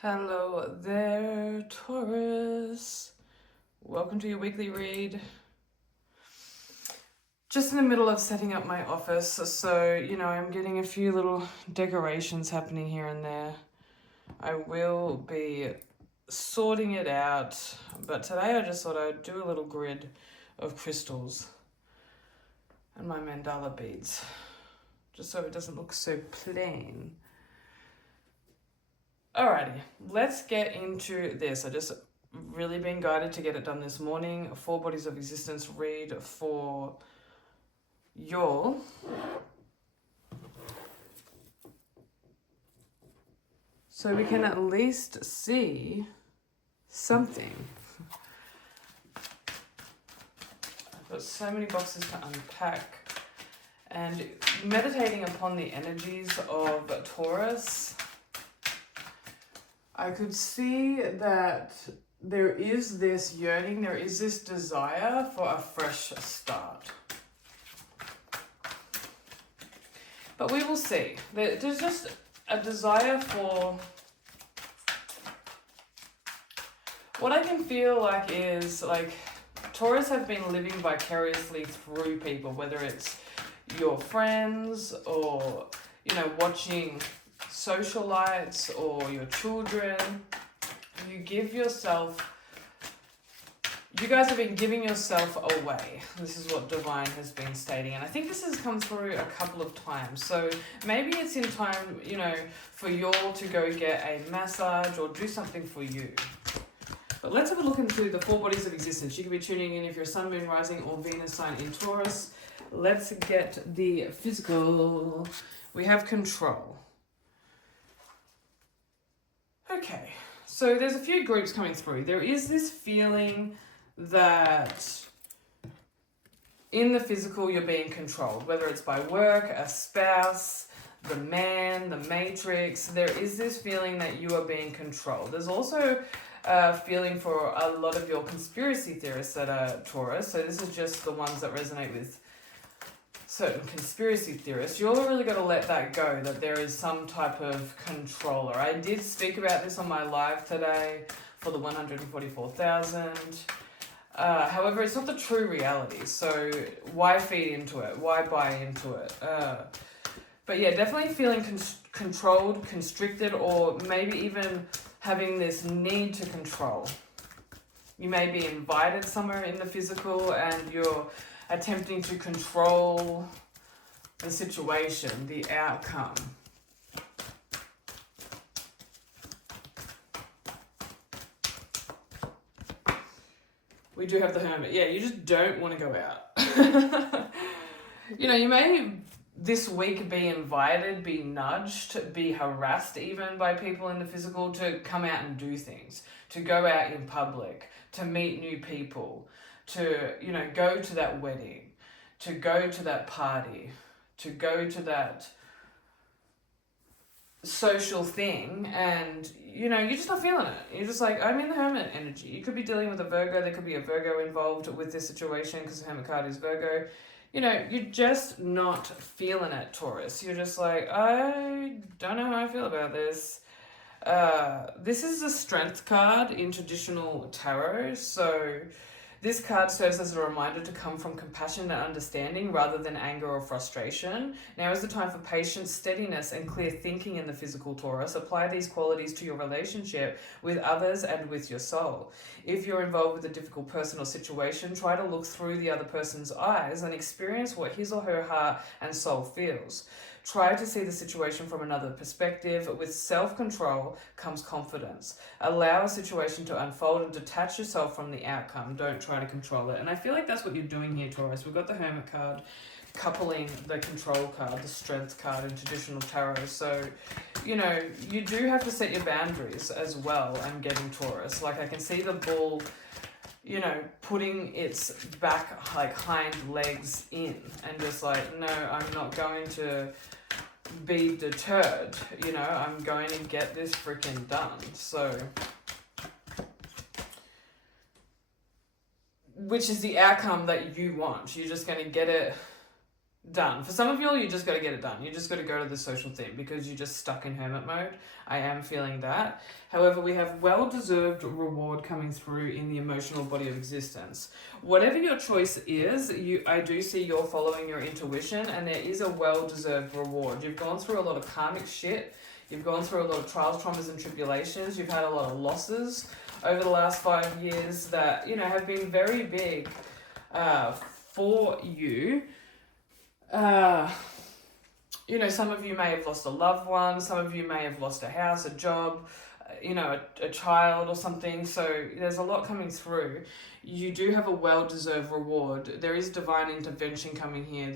Hello there, Taurus. Welcome to your weekly read. Just in the middle of setting up my office, so I'm getting a few little decorations happening here and there. I will be sorting it out, but today I just thought I'd do a little grid of crystals and my mandala beads, just so it doesn't look so plain. Alrighty, let's get into this. I just really been guided to get it done this morning. 4 Bodies of Existence read for y'all. So we can at least see something. I've got so many boxes to unpack. And meditating upon the energies of Taurus, I could see that there is this yearning, there is this desire for a fresh start. But we will see. There's just a desire for... What I can feel like is, Taurus have been living vicariously through people, whether it's your friends or, watching socialites or your children. You guys have been giving yourself away. This is what Divine has been stating, and I think this has come through a couple of times. So maybe it's in time, for y'all to go get a massage or do something for you. But let's have a look into the 4 Bodies of Existence. You can be tuning in if you're Sun, Moon, Rising, or Venus sign in Taurus. Let's get the physical. We have control. Okay, so there's a few groups coming through. There is this feeling that in the physical you're being controlled, whether it's by work, a spouse, the man, the matrix. There is this feeling that you are being controlled. There's also a feeling for a lot of your conspiracy theorists that are Taurus. So this is just the ones that resonate with certain conspiracy theorists. You're really got to let that go, that there is some type of controller. I did speak about this on my live today for the 144,000. However, it's not the true reality, so why feed into it? Why buy into it? But yeah, definitely feeling controlled, constricted, or maybe even having this need to control. You may be invited somewhere in the physical and you're attempting to control the situation, the outcome. We do have the Hermit. Yeah, you just don't want to go out. You may this week be invited, be nudged, be harassed even by people in the physical to come out and do things, to go out in public, to meet new people, to, go to that wedding, to go to that party, to go to that social thing, and you're just not feeling it. You're just like, I'm in the Hermit energy. You could be dealing with a Virgo. There could be a Virgo involved with this situation because the Hermit card is Virgo. You're just not feeling it, Taurus. You're just like, I don't know how I feel about this. This is a strength card in traditional tarot, so this card serves as a reminder to come from compassion and understanding rather than anger or frustration. Now is the time for patience, steadiness, and clear thinking in the physical, Taurus. Apply these qualities to your relationship with others and with your soul. If you're involved with a difficult person or situation, try to look through the other person's eyes and experience what his or her heart and soul feels. Try to see the situation from another perspective. With self-control comes confidence. Allow a situation to unfold and detach yourself from the outcome. Don't try to control it. And I feel like that's what you're doing here, Taurus. We've got the Hermit card coupling the control card, the strength card in traditional tarot. So, you do have to set your boundaries as well. I'm getting Taurus. I can see the bull, putting its back, hind legs in and just no, I'm not going to be deterred, I'm going to get this freaking done. So, which is the outcome that you want. You're just going to get it done. For some of y'all, you just got to get it done. You just got to go to the social thing because you're just stuck in hermit mode. I am feeling that. However, we have well-deserved reward coming through in the emotional body of existence. Whatever your choice is, I do see you're following your intuition, and there is a well-deserved reward. You've gone through a lot of karmic shit. You've gone through a lot of trials, traumas, and tribulations. You've had a lot of losses over the last 5 years that, you know, have been very big for you. You know, some of you may have lost a loved one, some of you may have lost a house, a job, you know, a child or something. So there's a lot coming through. You do have a well-deserved reward. There is divine intervention coming here.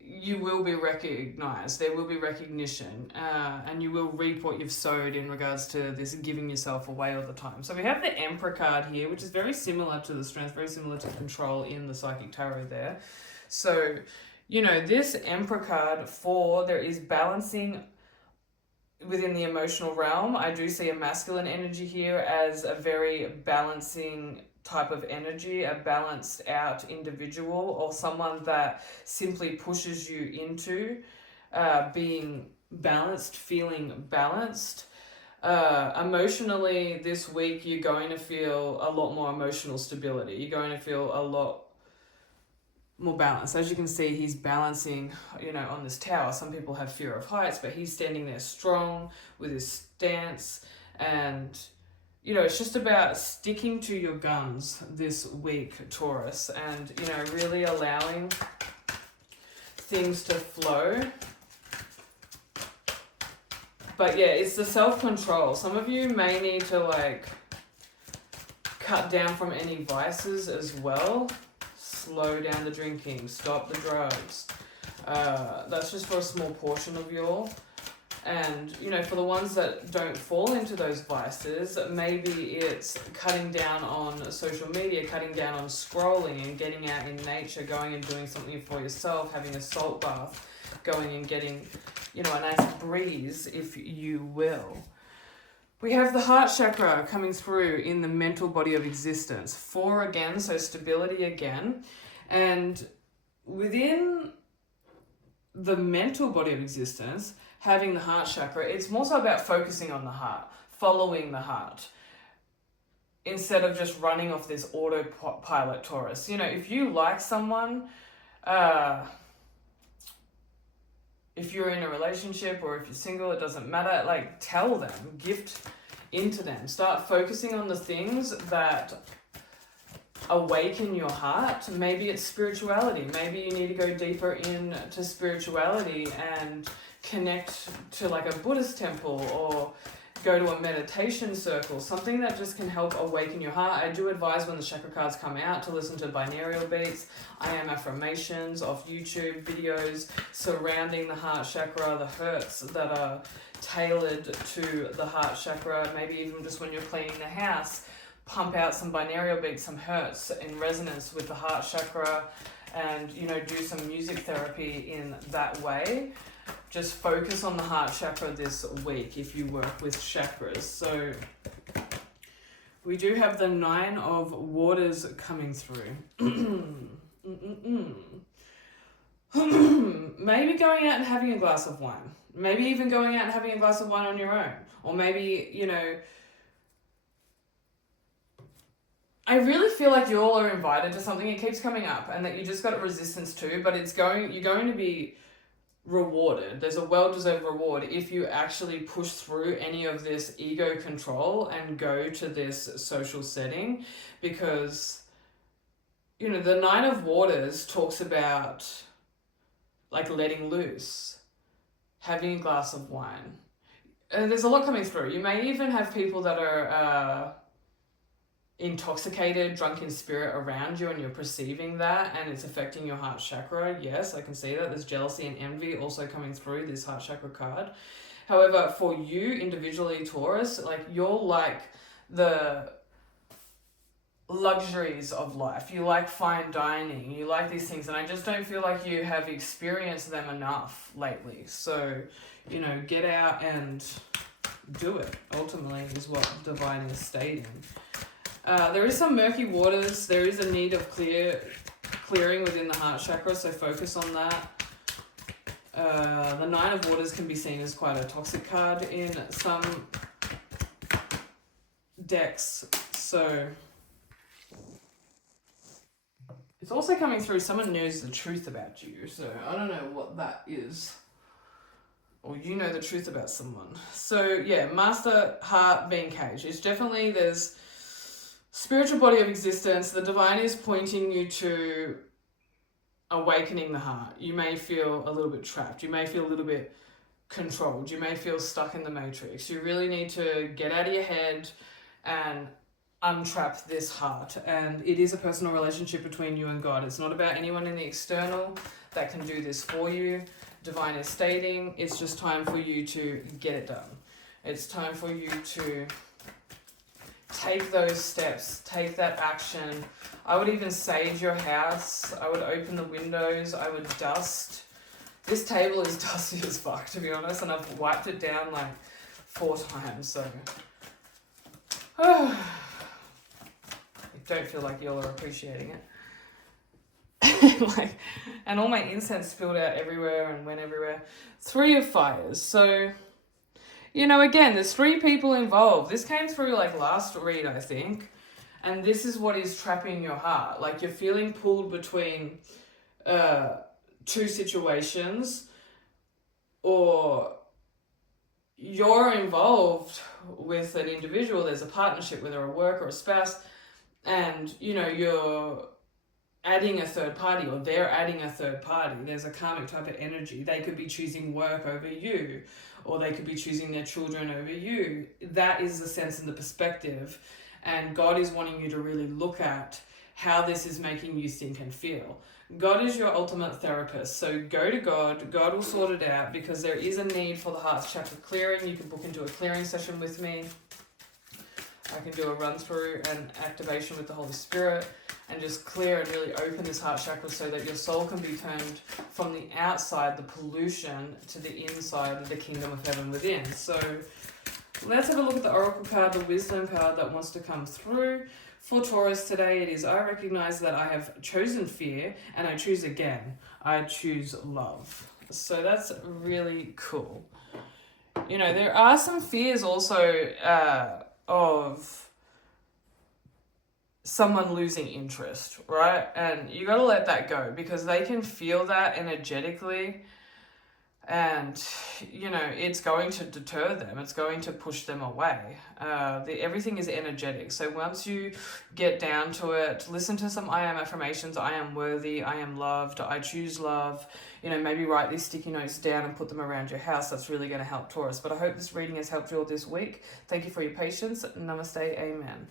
You will be recognized. There will be recognition, and you will reap what you've sowed in regards to this giving yourself away all the time. So we have the Emperor card here, which is very similar to the Strength, very similar to Control in the Psychic Tarot there. So, you know, this Emperor card there is balancing within the emotional realm. I do see a masculine energy here as a very balancing type of energy, a balanced out individual, or someone that simply pushes you into being balanced, feeling balanced. Emotionally, this week, you're going to feel a lot more emotional stability. You're going to feel a lot more balance. As you can see, he's balancing, you know, on this tower. Some people have fear of heights, but he's standing there strong with his stance. And, you know, it's just about sticking to your guns this week, Taurus, and, you know, really allowing things to flow. But yeah, it's the self-control. Some of you may need to, like, cut down from any vices as well. Slow down the drinking, stop the drugs. That's just for a small portion of y'all. And, you know, for the ones that don't fall into those vices, maybe it's cutting down on social media, cutting down on scrolling and getting out in nature, going and doing something for yourself, having a salt bath, going and getting, you know, a nice breeze, if you will. We have the heart chakra coming through in the mental body of existence. 4 again, so stability again. And within the mental body of existence, having the heart chakra, it's more so about focusing on the heart, following the heart, instead of just running off this autopilot, Taurus. You know, if you like someone, if you're in a relationship or if you're single, it doesn't matter. Like, tell them, gift into them. Start focusing on the things that awaken your heart. Maybe it's spirituality. Maybe you need to go deeper into spirituality and connect to like a Buddhist temple or go to a meditation circle, something that just can help awaken your heart. I do advise when the chakra cards come out to listen to binaural beats. I am affirmations off YouTube videos surrounding the heart chakra, the hertz that are tailored to the heart chakra. Maybe even just when you're cleaning the house, pump out some binaural beats, some hertz in resonance with the heart chakra, and, you know, do some music therapy in that way. Just focus on the heart chakra this week if you work with chakras. So we do have the 9 of Waters coming through. Maybe going out and having a glass of wine. Maybe even going out and having a glass of wine on your own. Or maybe, you know, I really feel like you all are invited to something. It keeps coming up and that you just got resistance to, but you're going to be rewarded. There's a well-deserved reward if you actually push through any of this ego control and go to this social setting, because, you know, the 9 of Waters talks about like letting loose, having a glass of wine. There's a lot coming through. You may even have people that are intoxicated, drunk in spirit around you, and you're perceiving that and it's affecting your heart chakra. Yes, I can see that. There's jealousy and envy also coming through this heart chakra card. However, for you individually, Taurus, like, you're like the luxuries of life. You like fine dining, you like these things, and I just don't feel like you have experienced them enough lately. So, you know, get out and do it, ultimately, is what Divine is stating. There is some murky waters. There is a need of clearing within the heart chakra, so focus on that. The Nine of Waters can be seen as quite a toxic card in some decks, so it's also coming through someone knows the truth about you, so I don't know what that is. Or you know the truth about someone. So yeah, Master Heart being caged. It's definitely, there's spiritual body of existence. The divine is pointing you to awakening the heart. You may feel a little bit trapped. You may feel a little bit controlled. You may feel stuck in the matrix. You really need to get out of your head and untrap this heart. And it is a personal relationship between you and God. It's not about anyone in the external that can do this for you. Divine is stating it's just time for you to get it done. It's time for you to take those steps, take that action. I would even sage your house. I would open the windows. I would dust. This table is dusty as fuck, to be honest, and I've wiped it down like 4 times, so I don't feel like y'all are appreciating it. Like, and all my incense spilled out everywhere and went everywhere. 3 of Fires. So, you know, again, there's 3 people involved. This came through like last read, I think. And this is what is trapping your heart. Like, you're feeling pulled between 2 situations, or you're involved with an individual. There's a partnership, whether a work or a spouse, and, you know, you're adding a third party, or they're adding a third party. There's a karmic type of energy. They could be choosing work over you, or they could be choosing their children over you. That is the sense and the perspective. And God is wanting you to really look at how this is making you think and feel. God is your ultimate therapist. So go to God. God will sort it out, because there is a need for the heart chakra clearing. You can book into a clearing session with me. I can do a run through and activation with the Holy Spirit, and just clear and really open this heart chakra so that your soul can be turned from the outside, the pollution, to the inside, the kingdom of heaven within. So let's have a look at the Oracle card, the Wisdom card that wants to come through. For Taurus today, it is, I recognize that I have chosen fear and I choose again. I choose love. So that's really cool. You know, there are some fears also of someone losing interest, right? And you got to let that go, because they can feel that energetically, and, you know, it's going to deter them. It's going to push them away. Everything is energetic. So once you get down to it, listen to some I am affirmations. I am worthy. I am loved. I choose love. You know, maybe write these sticky notes down and put them around your house. That's really going to help, Taurus. But I hope this reading has helped you all this week. Thank you for your patience. Namaste. Amen.